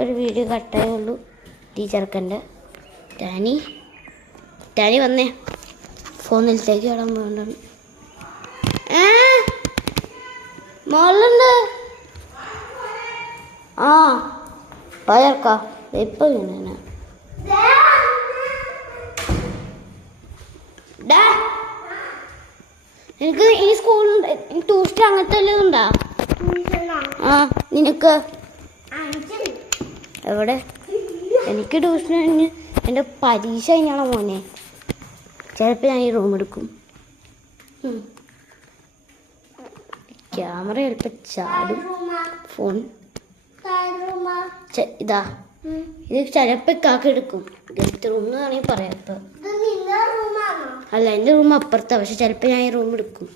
ഒരു വീഡിയോ കട്ടായേ ഉള്ളൂ. ടീച്ചർക്കൻ്റെ ടാനി വന്നേ, ഫോണിലത്തേക്ക് ഇടാൻ വേണ്ട. മോളുണ്ട്. ആ പയർക്കാ ഇപ്പൊ വീണ നിനക്ക് ഈ സ്കൂളിൽ ട്യൂഷൻ അങ്ങനത്തെ വല്ലതും ഉണ്ടാ? ആ നിനക്ക് എവിടെ? എനിക്ക് ട്യൂഷൻ കഴിഞ്ഞ് എൻ്റെ പരീക്ഷ കഴിഞ്ഞാണോ മോനെ. ചിലപ്പോൾ ഞാൻ ഈ റൂം എടുക്കും. ക്യാമറ ചിലപ്പോൾ ചാടും. ഫോൺ ഇതാ ഇത് ചിലപ്പോൾ കാക്ക എടുക്കും. ഗസ്റ്റ് റൂം എന്ന് വേണമെങ്കിൽ പറയാം. ഇപ്പം അല്ല, എൻ്റെ റൂം അപ്പുറത്താണ്. പക്ഷെ ചിലപ്പോൾ ഞാൻ ഈ റൂം എടുക്കും.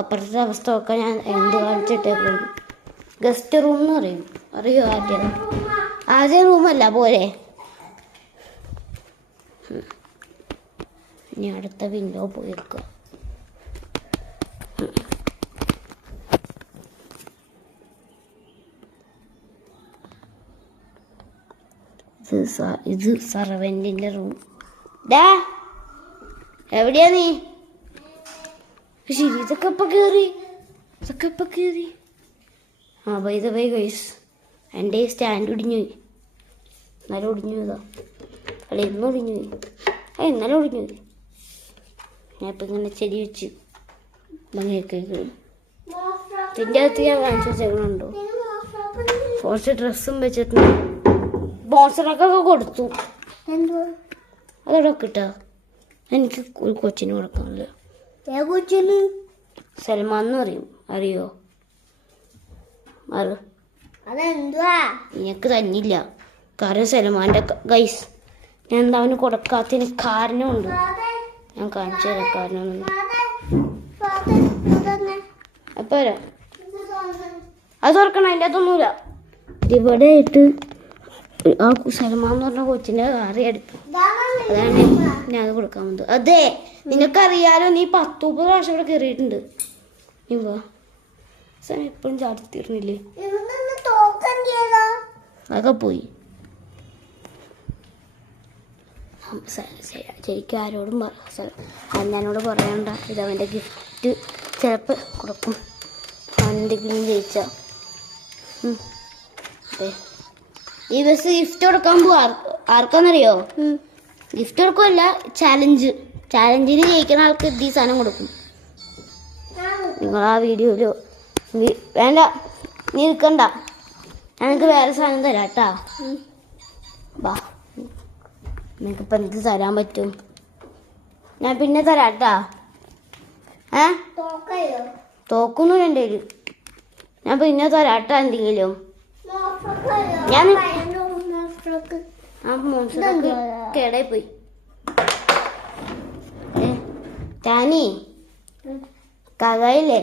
അപ്പുറത്തെ അവസ്ഥ നോക്കാൻ ഞാൻ എന്ത് കാണിച്ചിട്ടേക്കും. ഗസ്റ്റ് റൂം എന്ന് പറയും. അറിയോ? ആദ്യം റൂമല്ല പോലെ. ഇനി അടുത്ത വിൻഡോ പോയി എടുക്കുക. ഇത് സർവൻറ്റിൻ്റെ റൂം. എവിടെയാ നീ? ശരി, ഇതൊക്കെ ഇപ്പം കയറി. ആ ബൈ ദ വേ ഗൈസ്, എൻ്റെ സ്റ്റാൻഡ് ഒടിഞ്ഞു പോയി. ഇന്നലെ ഒടിഞ്ഞു പോയതാ. അല്ല ഇന്നും ഒടിഞ്ഞു പോയി. ഇന്നലെ ഒടിഞ്ഞു പോയി. ഞാൻ ഇപ്പം ഇങ്ങനെ ചെടി വെച്ച് ഭംഗിയൊക്കെ ഇതിൻ്റെ അകത്ത് ഞാൻ കാണിച്ചു വെച്ചേക്കണുണ്ടോ? കുറച്ച് ഡ്രസ്സും വെച്ചിട്ടുണ്ട്. ബോൺസറൊക്കെ കൊടുത്തു. അതോടെ കിട്ടാ. എനിക്ക് ഒരു കൊച്ചിന് കൊടുക്കാനില്ല. കൊച്ചിന് സൽമാൻ എന്ന് പറയും. അറിയോ? അതെന്തുവാ? നിനക്ക് തന്നില്ല. കാരണം സൽമാൻ്റെ ഗൈസ് ഞാൻ എന്താ അവന് കൊടുക്കാത്തതിന് കാരണമുണ്ട്. ഞാൻ കാണിച്ചു തരാം കാരണമൊന്നും. അപ്പൊ അത് തുറക്കണം. അതിൻ്റെ അതൊന്നുമില്ല. ഇവിടെ ആയിട്ട് ആ സൽമാൻ എന്ന് പറഞ്ഞ കൊച്ചിൻ്റെ കാറി എടുത്തു. അതാണ് ഞാൻ അത് കൊടുക്കാൻ വന്നത്. അതെ, നിനക്കറിയാലോ, നീ 10-30 പ്രാവശ്യം ഇവിടെ കയറിയിട്ടുണ്ട്. നീ വാ. സമയം എപ്പോഴും ചാടിത്തീർന്നില്ലേ? അതൊക്കെ പോയി. ശരിക്കും ആരോടും ഞാനോട് പറയണ്ട. ഇതവൻ്റെ ഗിഫ്റ്റ് ചിലപ്പോൾ കൊടുക്കും. എന്തെങ്കിലും ജയിച്ചാ. അതെ, ഈ ബസ് ഗിഫ്റ്റ് കൊടുക്കാൻ പോവാ. ആർക്കാന്നറിയോ? ഗിഫ്റ്റ് കൊടുക്കുമല്ല, ചാലഞ്ചിന് ജയിക്കുന്ന ആൾക്ക് ഈ സാധനം കൊടുക്കും. നിങ്ങൾ ആ വീഡിയോയിലോ വേണ്ട, നീ നിൽക്കണ്ട, ഞങ്ങൾക്ക് വേറെ സാധനം തരാം കേട്ടാ. വാ, നിനക്കിപ്പോൾ എന്ത് തരാൻ പറ്റും? ഞാൻ പിന്നെ തരാം കേട്ടാ. തോക്കൊന്നും എൻ്റെ കയ്യിൽ. ഞാൻ പിന്നെ തരാം കേട്ടാ. എന്തെങ്കിലും ഞാൻ മോൺസ്റ്റർക്ക് കേടായി പോയി. ടാനി കഥയില്ലേ